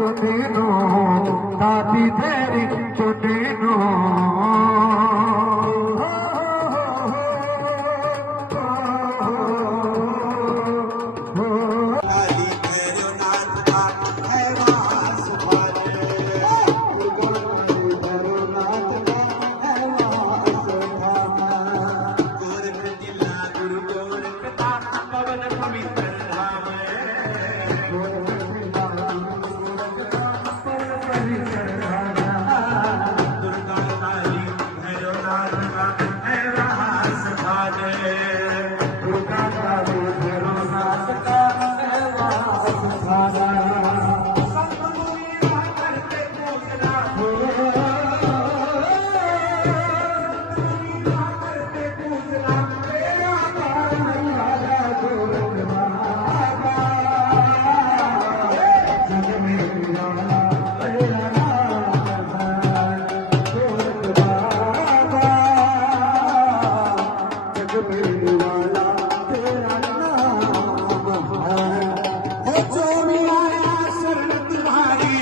रुॾो दादी तेर छुटिनो سر